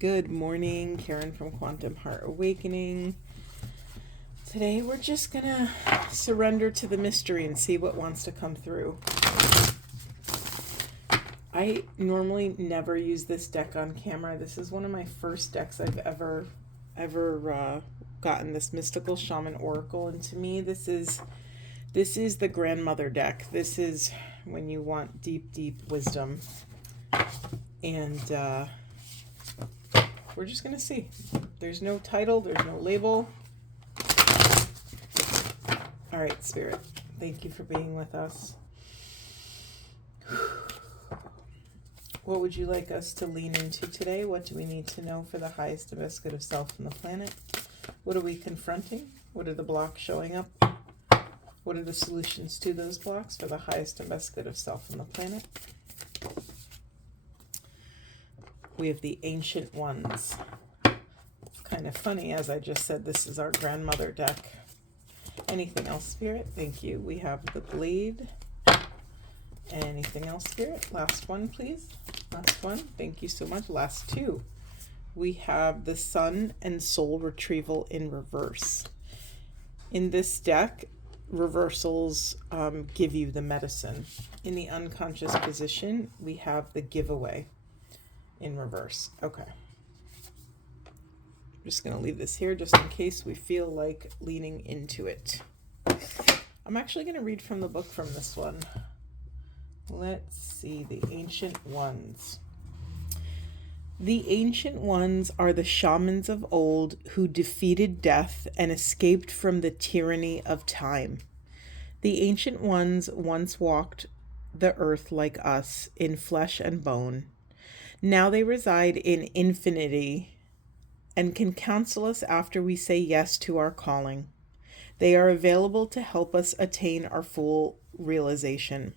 Good morning, Karen from Quantum Heart Awakening. Today we're just gonna surrender to the mystery and see what wants to come through. I normally never use this deck on camera. This is one of my first decks I've ever gotten, this mystical shaman oracle, and to me this is the grandmother deck. This is when you want deep wisdom, and we're just gonna see. There's no title, there's no label. All right, Spirit, thank you for being with us. What would you like us to lean into today? What do we need to know for the highest and best good of self and the planet? What are we confronting? What are the blocks showing up? What are the solutions to those blocks for the highest and best good of self and the planet? We have the Ancient Ones. Kind of funny, as I just said, this is our grandmother deck. Anything else, Spirit? Thank you. We have the Blade. Anything else, Spirit? Last one, please. Last one. Thank you so much. Last two. We have the Sun and Soul Retrieval in reverse. In this deck, reversals give you the medicine. In the unconscious position, we have the giveaway in reverse. Okay. I'm just going to leave this here just in case we feel like leaning into it. I'm actually going to read from the book from this one. Let's see, the Ancient Ones. The Ancient Ones are the shamans of old who defeated death and escaped from the tyranny of time. The Ancient Ones once walked the earth like us in flesh and bone. Now they reside in infinity and can counsel us after we say yes to our calling. They are available to help us attain our full realization.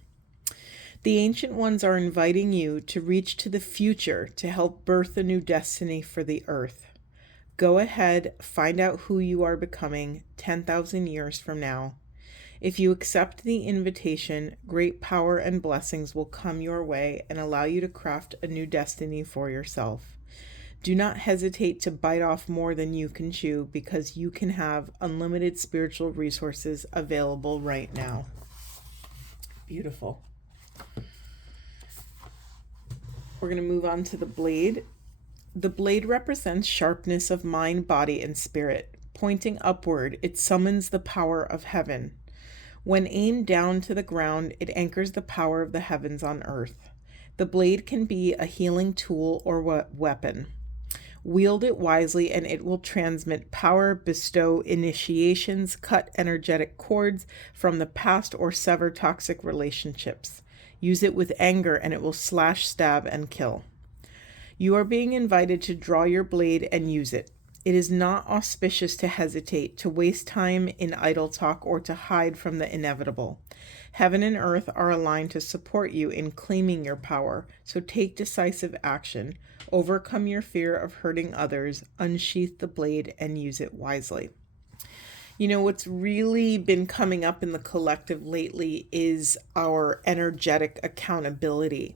The Ancient Ones are inviting you to reach to the future to help birth a new destiny for the earth. Go ahead, find out who you are becoming 10,000 years from now. If you accept the invitation, great power and blessings will come your way and allow you to craft a new destiny for yourself. Do not hesitate to bite off more than you can chew, because you can have unlimited spiritual resources available right now. Beautiful. We're going to move on to the Blade. The Blade represents sharpness of mind, body, and spirit. Pointing upward, it summons the power of heaven. When aimed down to the ground, it anchors the power of the heavens on earth. The blade can be a healing tool or weapon. Wield it wisely and it will transmit power, bestow initiations, cut energetic cords from the past, or sever toxic relationships. Use it with anger and it will slash, stab, and kill. You are being invited to draw your blade and use it. It is not auspicious to hesitate, to waste time in idle talk, or to hide from the inevitable. Heaven and earth are aligned to support you in claiming your power, so take decisive action. Overcome your fear of hurting others, unsheath the blade, and use it wisely. You know, what's really been coming up in the collective lately is our energetic accountability.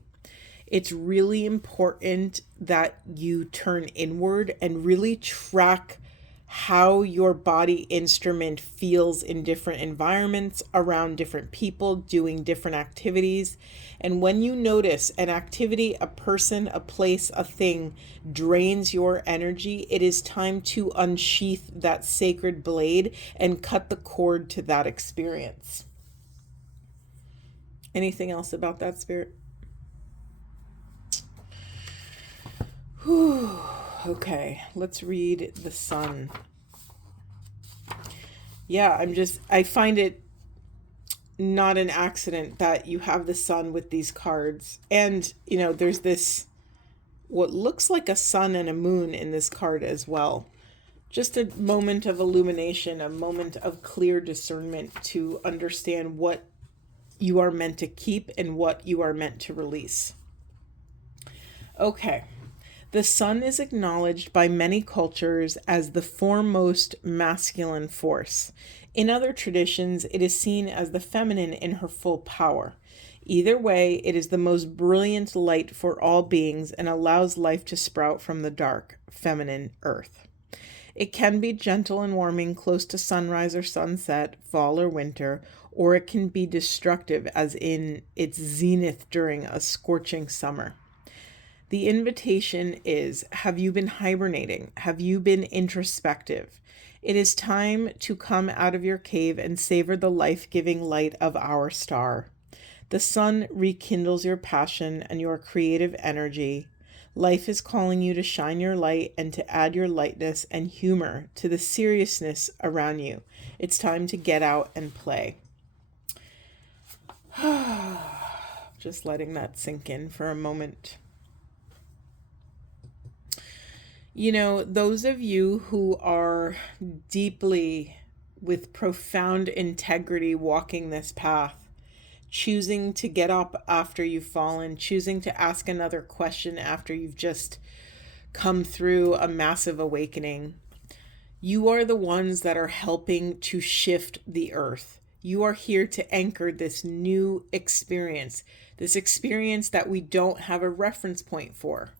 It's really important that you turn inward and really track how your body instrument feels in different environments, around different people, doing different activities. And when you notice an activity, a person, a place, a thing drains your energy, it is time to unsheath that sacred blade and cut the cord to that experience. Anything else about that, Spirit? Whew. Okay, let's read the Sun. Yeah, I find it not an accident that you have the Sun with these cards. And, you know, there's this, what looks like a sun and a moon in this card as well. Just a moment of illumination, a moment of clear discernment to understand what you are meant to keep and what you are meant to release. Okay. The sun is acknowledged by many cultures as the foremost masculine force. In other traditions, it is seen as the feminine in her full power. Either way, it is the most brilliant light for all beings and allows life to sprout from the dark, feminine earth. It can be gentle and warming close to sunrise or sunset, fall or winter, or it can be destructive as in its zenith during a scorching summer. The invitation is, have you been hibernating? Have you been introspective? It is time to come out of your cave and savor the life-giving light of our star. The sun rekindles your passion and your creative energy. Life is calling you to shine your light and to add your lightness and humor to the seriousness around you. It's time to get out and play. Just letting that sink in for a moment. You know, those of you who are deeply, with profound integrity, walking this path, choosing to get up after you've fallen, choosing to ask another question after you've just come through a massive awakening. You are the ones that are helping to shift the earth. You are here to anchor this new experience, this experience that we don't have a reference point for.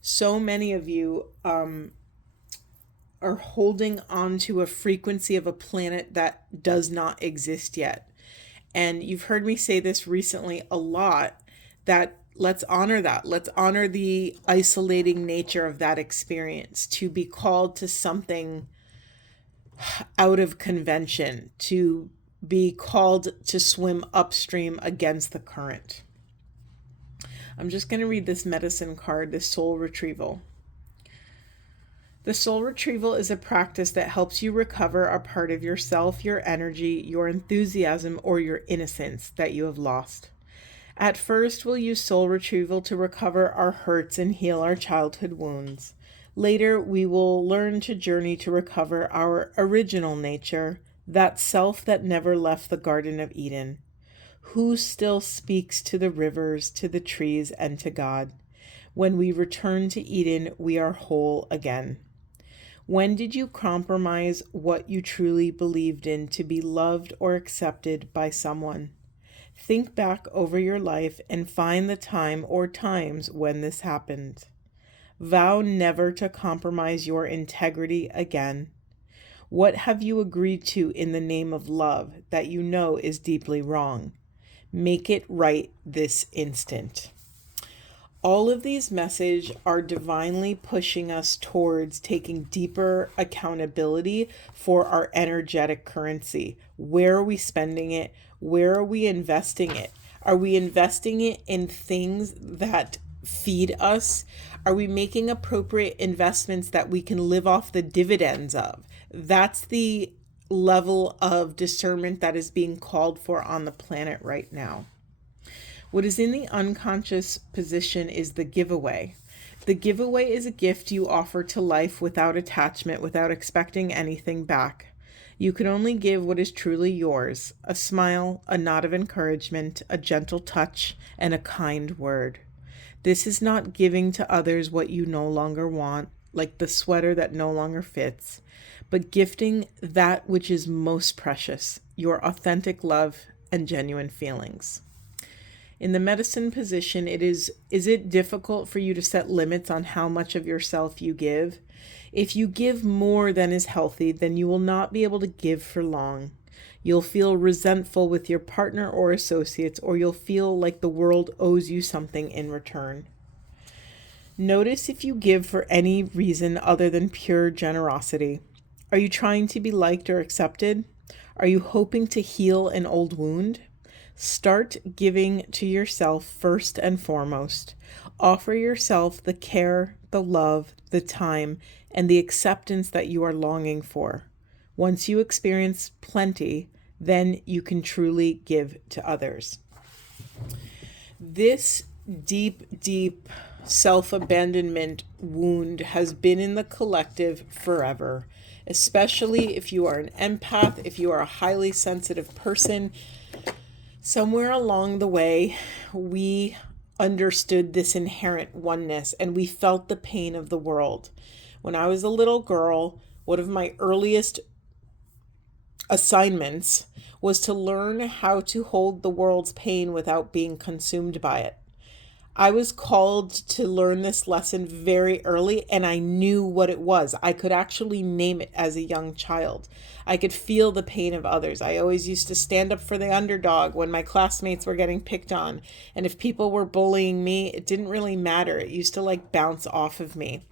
So many of you are holding on to a frequency of a planet that does not exist yet. And you've heard me say this recently a lot, that let's honor that. Let's honor the isolating nature of that experience, to be called to something out of convention, to be called to swim upstream against the current. I'm just going to read this medicine card, this soul retrieval. The soul retrieval is a practice that helps you recover a part of yourself, your energy, your enthusiasm, or your innocence that you have lost. At first, we'll use soul retrieval to recover our hurts and heal our childhood wounds. Later, we will learn to journey to recover our original nature, that self that never left the Garden of Eden. Who still speaks to the rivers, to the trees, and to God? When we return to Eden, we are whole again. When did you compromise what you truly believed in to be loved or accepted by someone? Think back over your life and find the time or times when this happened. Vow never to compromise your integrity again. What have you agreed to in the name of love that you know is deeply wrong? Make it right this instant. All of these messages are divinely pushing us towards taking deeper accountability for our energetic currency. Where are we spending it? Where are we investing it? Are we investing it in things that feed us? Are we making appropriate investments that we can live off the dividends of? That's the level of discernment that is being called for on the planet right now. What is in the unconscious position is the giveaway. The giveaway is a gift you offer to life without attachment, without expecting anything back. You can only give what is truly yours: a smile, a nod of encouragement, a gentle touch, and a kind word. This is not giving to others what you no longer want, like the sweater that no longer fits, but gifting that which is most precious, your authentic love and genuine feelings. In the medicine position, is it difficult for you to set limits on how much of yourself you give? If you give more than is healthy, then you will not be able to give for long. You'll feel resentful with your partner or associates, or you'll feel like the world owes you something in return. Notice if you give for any reason other than pure generosity. Are you trying to be liked or accepted? Are you hoping to heal an old wound? Start giving to yourself first and foremost. Offer yourself the care, the love, the time, and the acceptance that you are longing for. Once you experience plenty, then you can truly give to others. This deep, deep self-abandonment wound has been in the collective forever, especially if you are an empath, if you are a highly sensitive person. Somewhere along the way, we understood this inherent oneness and we felt the pain of the world. When I was a little girl, one of my earliest assignments was to learn how to hold the world's pain without being consumed by it. I was called to learn this lesson very early, and I knew what it was. I could actually name it as a young child. I could feel the pain of others. I always used to stand up for the underdog when my classmates were getting picked on. And if people were bullying me, it didn't really matter. It used to like bounce off of me.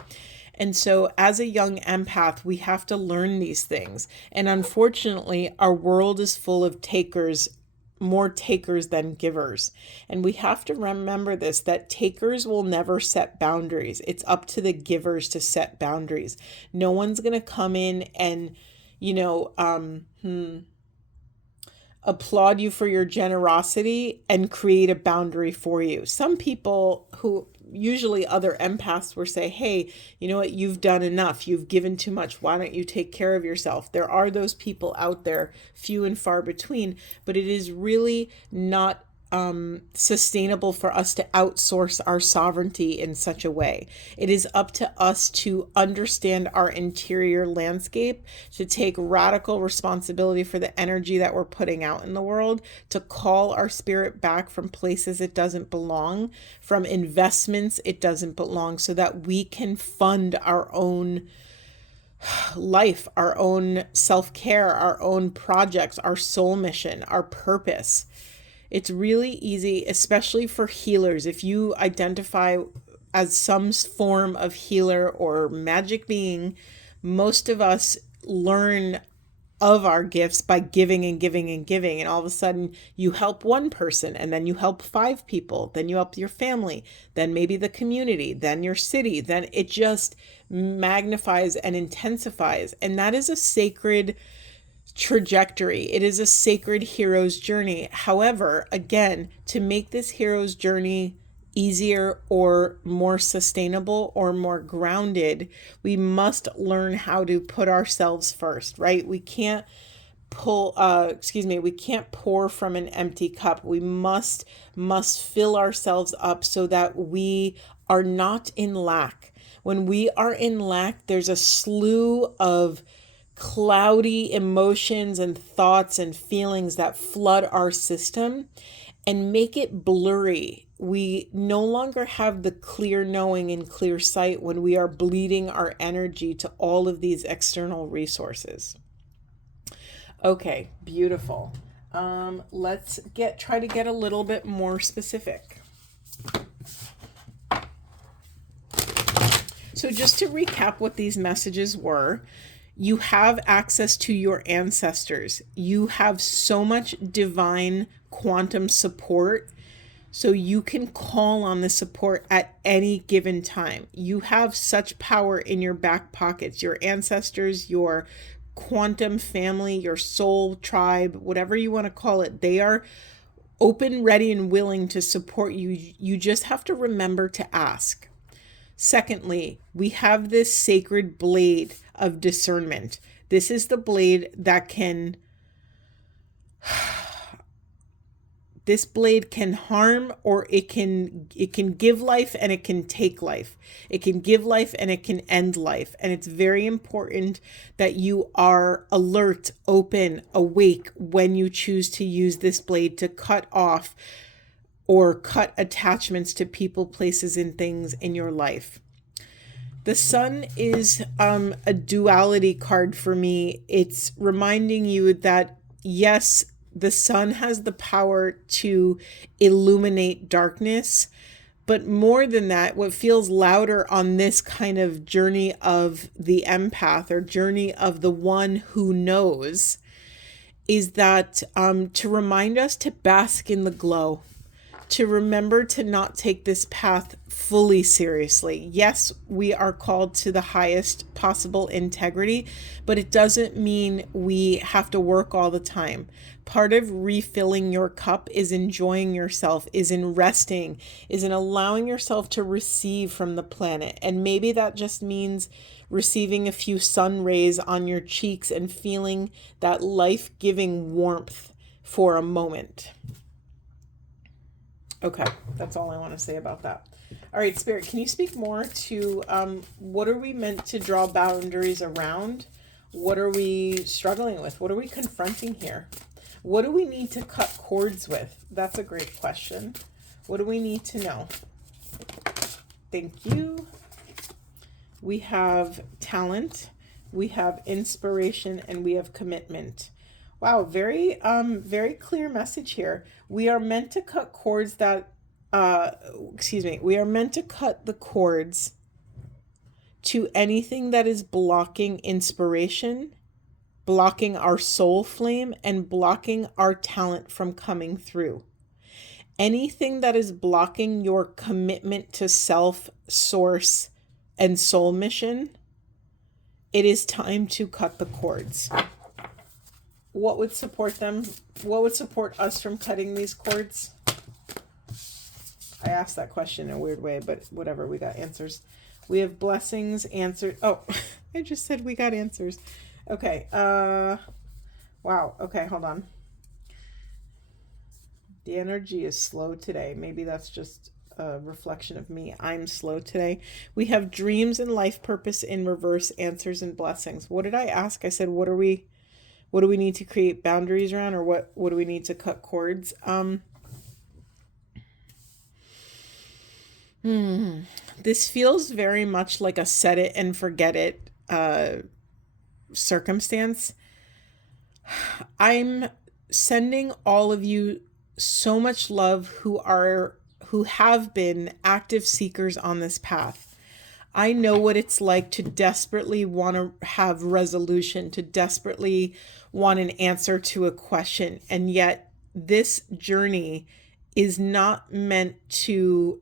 And so as a young empath, we have to learn these things. And unfortunately, our world is full of takers, more takers than givers. And we have to remember this, that takers will never set boundaries. It's up to the givers to set boundaries. No one's going to come in and, applaud you for your generosity and create a boundary for you. Some people who, usually other empaths, will say, hey, you know what, you've done enough. You've given too much. Why don't you take care of yourself? There are those people out there, few and far between, but it is really not sustainable for us to outsource our sovereignty in such a way. It is up to us to understand our interior landscape, to take radical responsibility for the energy that we're putting out in the world, to call our spirit back from places it doesn't belong, from investments it doesn't belong, so that we can fund our own life, our own self-care, our own projects, our soul mission, our purpose. It's really easy, especially for healers. If you identify as some form of healer or magic being, most of us learn of our gifts by giving and giving and giving. And all of a sudden you help one person, and then you help 5 people, then you help your family, then maybe the community, then your city, then it just magnifies and intensifies. And that is a sacred trajectory. It is a sacred hero's journey. However, again, to make this hero's journey easier or more sustainable or more grounded, we must learn how to put ourselves first, right? We can't we can't pour from an empty cup. We must fill ourselves up so that we are not in lack. When we are in lack, there's a slew of cloudy emotions and thoughts and feelings that flood our system and make it blurry. We no longer have the clear knowing and clear sight when we are bleeding our energy to all of these external resources. Okay, beautiful. Let's try to get a little bit more specific. So just to recap what these messages were, you have access to your ancestors. You have so much divine quantum support, so you can call on the support at any given time. You have such power in your back pockets. Your ancestors, your quantum family, your soul tribe, whatever you want to call it, they are open, ready, and willing to support you. You just have to remember to ask. Secondly, we have this sacred blade of discernment. This is the blade that can this blade can harm, or it can give life and it can take life. It can give life and it can end life. And it's very important that you are alert, open, awake when you choose to use this blade to cut off or cut attachments to people, places, and things in your life. The sun is a duality card for me. It's reminding you that, yes, the sun has the power to illuminate darkness, but more than that, what feels louder on this kind of journey of the empath, or journey of the one who knows, is that to remind us to bask in the glow, to remember to not take this path fully seriously. Yes, we are called to the highest possible integrity, but it doesn't mean we have to work all the time. Part of refilling your cup is enjoying yourself, is in resting, is in allowing yourself to receive from the planet. And maybe that just means receiving a few sun rays on your cheeks and feeling that life-giving warmth for a moment. Okay, that's all I want to say about that. All right, Spirit, can you speak more to what are we meant to draw boundaries around? What are we struggling with? What are we confronting here? What do we need to cut cords with? That's a great question. What do we need to know? Thank you. We have talent, we have inspiration, and we have commitment. Wow, very clear message here. We are meant to cut cords that we are meant to cut the cords to anything that is blocking inspiration, blocking our soul flame, and blocking our talent from coming through. Anything that is blocking your commitment to self, source, and soul mission, it is time to cut the cords. What would support them? What would support us from cutting these cords? I asked that question in a weird way, but whatever, we got answers. We have blessings, answers. Oh, I just said we got answers. Okay. Wow. Okay, hold on. The energy is slow today. Maybe that's just a reflection of me. I'm slow today. We have dreams and life purpose in reverse, answers and blessings. What did I ask? I said, what do we need to create boundaries around, or what do we need to cut cords? This feels very much like a set it and forget it circumstance. I'm sending all of you so much love who have been active seekers on this path. I know what it's like to desperately want to have resolution, to desperately want an answer to a question. And yet this journey is not meant to,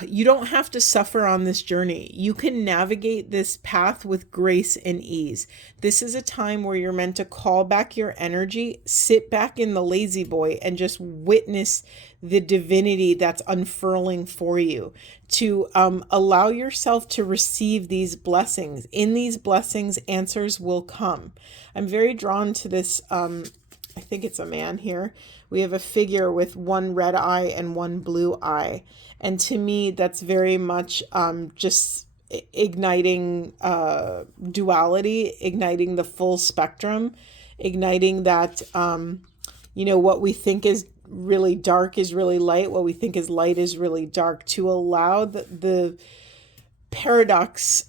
you don't have to suffer on this journey. You can navigate this path with grace and ease. This is a time where you're meant to call back your energy, sit back in the lazy boy, and just witness the divinity that's unfurling for you, to allow yourself to receive these blessings. In these blessings, answers will come. I'm very drawn to this. I think it's a man here. We have a figure with one red eye and one blue eye. And to me, that's very much just igniting duality, igniting the full spectrum, igniting that, what we think is really dark is really light, what we think is light is really dark, to allow the paradox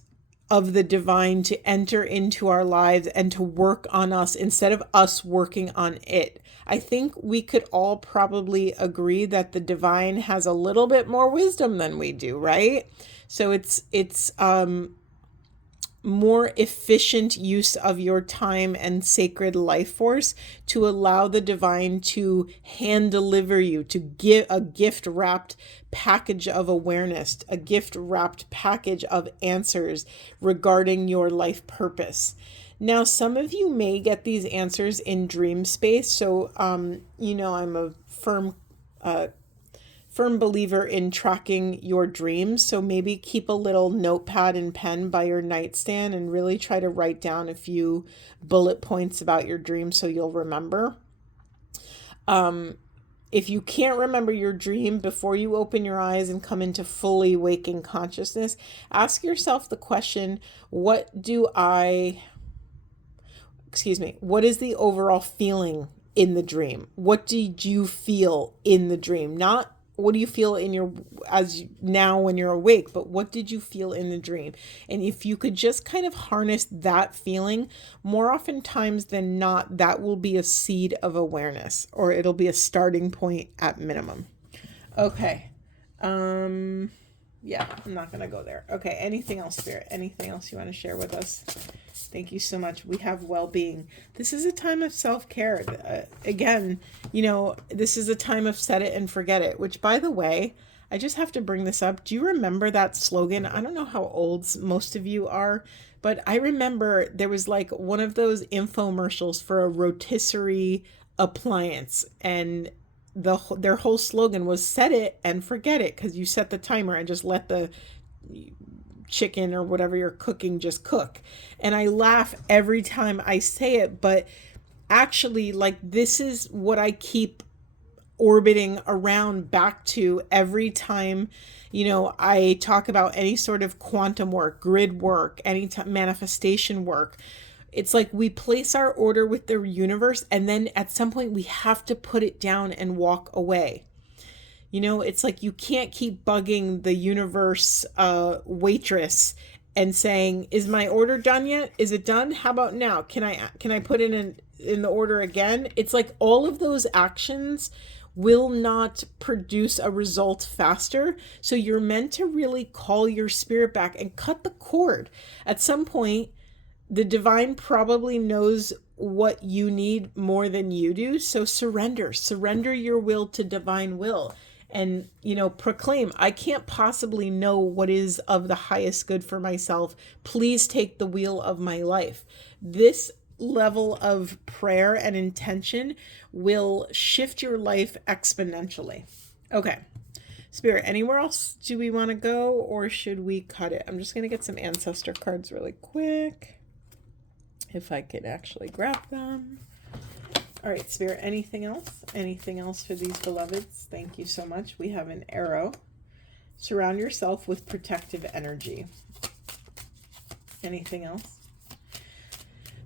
of the divine to enter into our lives and to work on us instead of us working on it. I think we could all probably agree that the divine has a little bit more wisdom than we do, right? So it's more efficient use of your time and sacred life force to allow the divine to hand deliver you, to give a gift wrapped package of awareness, a gift wrapped package of answers regarding your life purpose. Now, some of you may get these answers in dream space. So, I'm a firm believer in tracking your dreams. So maybe keep a little notepad and pen by your nightstand and really try to write down a few bullet points about your dream so you'll remember. If you can't remember your dream before you open your eyes and come into fully waking consciousness, ask yourself the question, what is the overall feeling in the dream? What did you feel in the dream? Not what do you feel now when you're awake, but what did you feel in the dream? And if you could just kind of harness that feeling, more oftentimes than not, that will be a seed of awareness, or it'll be a starting point at minimum. Okay. Yeah, I'm not going to go there. Okay. Anything else, Spirit? Anything else you want to share with us? Thank you so much. We have well-being. This is a time of self-care. Again, this is a time of set it and forget it, which, by the way, I just have to bring this up. Do you remember that slogan? I don't know how old most of you are, but I remember there was like one of those infomercials for a rotisserie appliance, and their whole slogan was set it and forget it, because you set the timer and just let the chicken or whatever you're cooking just cook. And I laugh every time I say it, but actually, like, this is what I keep orbiting around back to every time, I talk about any sort of quantum work, grid work, any manifestation work. It's like we place our order with the universe, and then at some point we have to put it down and walk away. It's like you can't keep bugging the universe waitress and saying, "Is my order done yet? Is it done? How about now? Can I put it in the order again?" It's like all of those actions will not produce a result faster. So you're meant to really call your spirit back and cut the cord. At some point, the divine probably knows what you need more than you do. So surrender your will to divine will. And, proclaim, I can't possibly know what is of the highest good for myself. Please take the wheel of my life. This level of prayer and intention will shift your life exponentially. Okay. Spirit, anywhere else do we want to go, or should we cut it? I'm just going to get some ancestor cards really quick, if I could actually grab them. All right, Spirit, anything else? Anything else for these beloveds? Thank you so much. We have an arrow. Surround yourself with protective energy. Anything else?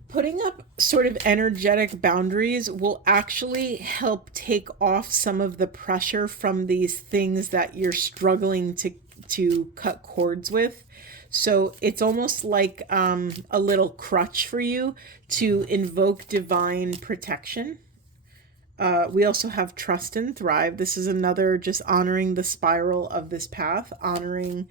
Putting up sort of energetic boundaries will actually help take off some of the pressure from these things that you're struggling to cut cords with. So it's almost like a little crutch for you to invoke divine protection. We also have trust and thrive. This is another just honoring the spiral of this path, honoring,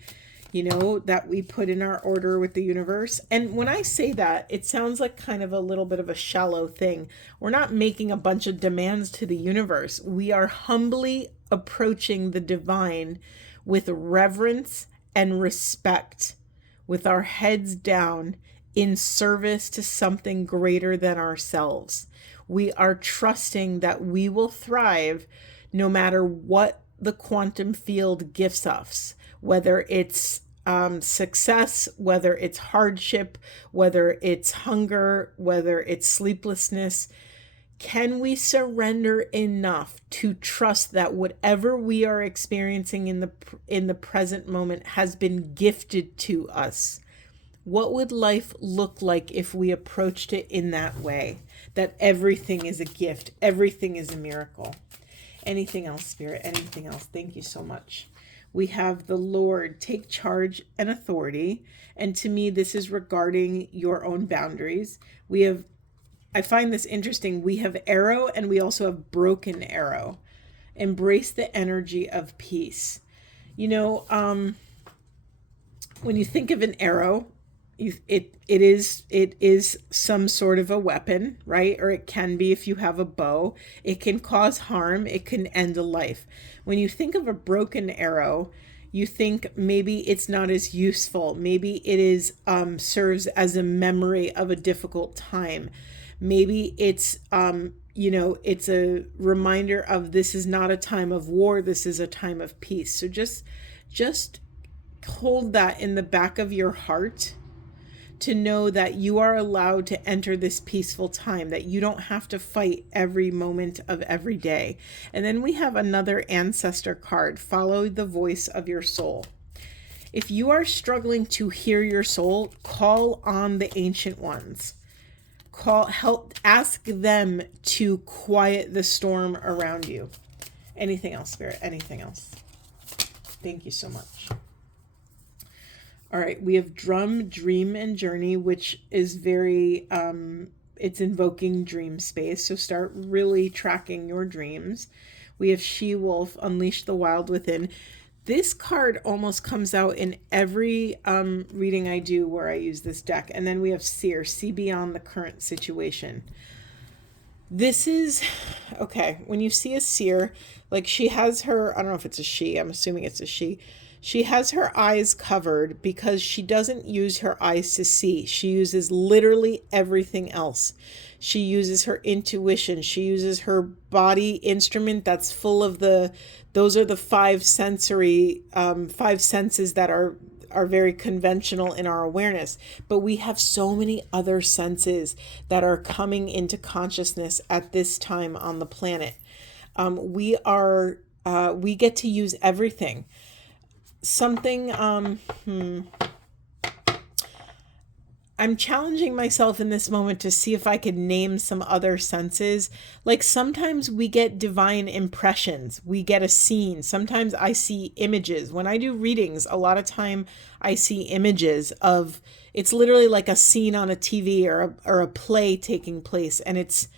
that we put in our order with the universe. And when I say that, it sounds like kind of a little bit of a shallow thing. We're not making a bunch of demands to the universe. We are humbly approaching the divine with reverence and respect, with our heads down in service to something greater than ourselves. We are trusting that we will thrive no matter what the quantum field gifts us, whether it's success, whether it's hardship, whether it's hunger, whether it's sleeplessness. Can we surrender enough to trust that whatever we are experiencing in the present moment has been gifted to us? What would life look like if we approached it in that way? That everything is a gift, everything is a miracle. Anything else, Spirit? Anything else? Thank you so much. We have the Lord, take charge and authority. And to me, this is regarding your own boundaries. I find this interesting. We have arrow and we also have broken arrow. Embrace the energy of peace. When you think of an arrow, it is some sort of a weapon, right? Or it can be if you have a bow. It can cause harm. It can end a life. When you think of a broken arrow, you think maybe it's not as useful. Maybe it is serves as a memory of a difficult time. Maybe it's it's a reminder of this is not a time of war. This is a time of peace. So just hold that in the back of your heart, to know that you are allowed to enter this peaceful time, that you don't have to fight every moment of every day. And then we have another ancestor card, follow the voice of your soul. If you are struggling to hear your soul, call on the ancient ones. Ask them to quiet the storm around you. Anything else, Spirit? Anything else? Thank you so much. All right, we have drum, dream, and journey, which is very, it's invoking dream space. So start really tracking your dreams. We have she-wolf, unleash the wild within. This card almost comes out in every reading I do where I use this deck. And then we have seer, see beyond the current situation. This is, okay, when you see a seer, like she has her, I don't know if it's a she, I'm assuming it's a she. She has her eyes covered because she doesn't use her eyes to see. She uses literally everything else. She uses her intuition. She uses her body instrument that's full of those are the five senses that are very conventional in our awareness. But we have so many other senses that are coming into consciousness at this time on the planet. We get to use everything. Something, I'm challenging myself in this moment to see if I could name some other senses. Like sometimes we get divine impressions. We get a scene. Sometimes I see images. When I do readings, a lot of time I see images of, it's literally like a scene on a TV or a play taking place, and it's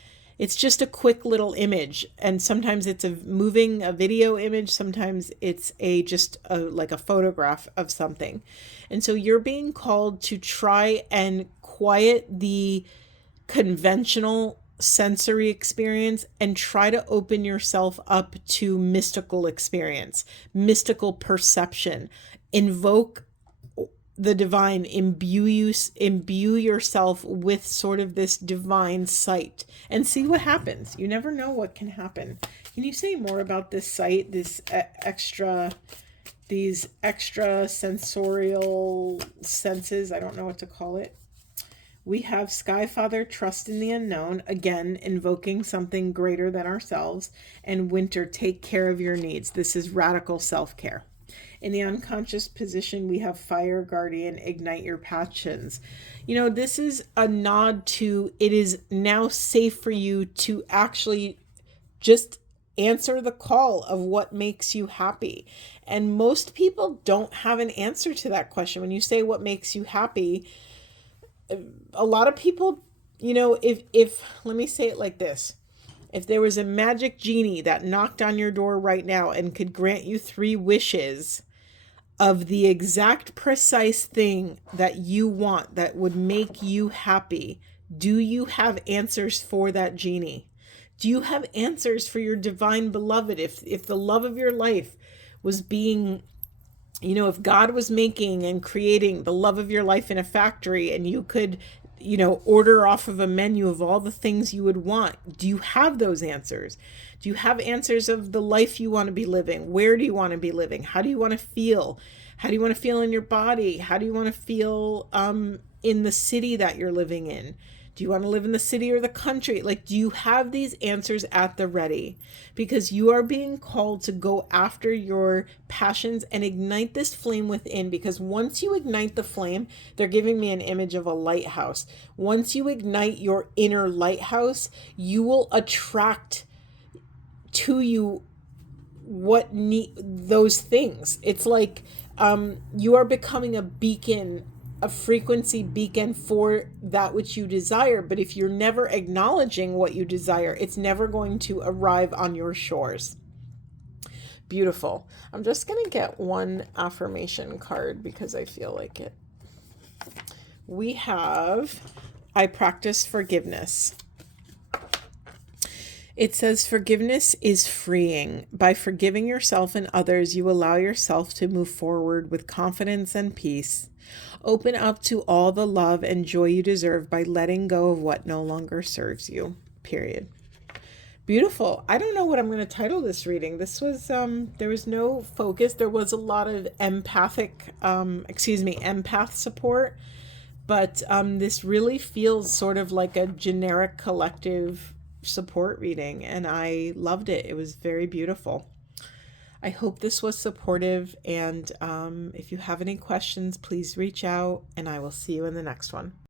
just a quick little image, and sometimes it's a video image, sometimes it's like a photograph of something. And so you're being called to try and quiet the conventional sensory experience and try to open yourself up to mystical experience, mystical perception. Invoke the divine, imbue yourself with sort of this divine sight and see what happens. You never know what can happen. Can you say more about this sight, these extra sensorial senses? I don't know what to call it. We have Sky Father, trust in the unknown, again invoking something greater than ourselves, and Winter, take care of your needs. This is radical self-care. In the unconscious position, we have Fire Guardian, ignite your passions. This is a nod to, it is now safe for you to actually just answer the call of what makes you happy. And most people don't have an answer to that question. When you say what makes you happy, a lot of people, if let me say it like this. If there was a magic genie that knocked on your door right now and could grant you 3 wishes of the exact precise thing that you want that would make you happy, do you have answers for that genie? Do you have answers for your divine beloved? If the love of your life was being, if God was making and creating the love of your life in a factory, and you could, order off of a menu of all the things you would want, do you have those answers? Do you have answers of the life you want to be living? Where do you want to be living? How do you want to feel? How do you want to feel in your body? How do you want to feel in the city that you're living in? Do you want to live in the city or the country? Like, do you have these answers at the ready? Because you are being called to go after your passions and ignite this flame within. Because once you ignite the flame, they're giving me an image of a lighthouse. Once you ignite your inner lighthouse, you will attract to you those things. It's like you are becoming a beacon, a frequency beacon for that which you desire. But if you're never acknowledging what you desire, it's never going to arrive on your shores. Beautiful. I'm just going to get one affirmation card because I feel like it. We have, I practice forgiveness. It says forgiveness is freeing. By forgiving yourself and others, you allow yourself to move forward with confidence and peace. Open up to all the love and joy you deserve by letting go of what no longer serves you. Period. Beautiful. I don't know what I'm going to title this reading. This was, there was no focus. There was a lot of empath support. But this really feels sort of like a generic collective support reading, and I loved it. It was very beautiful. I hope this was supportive, and if you have any questions, please reach out, and I will see you in the next one.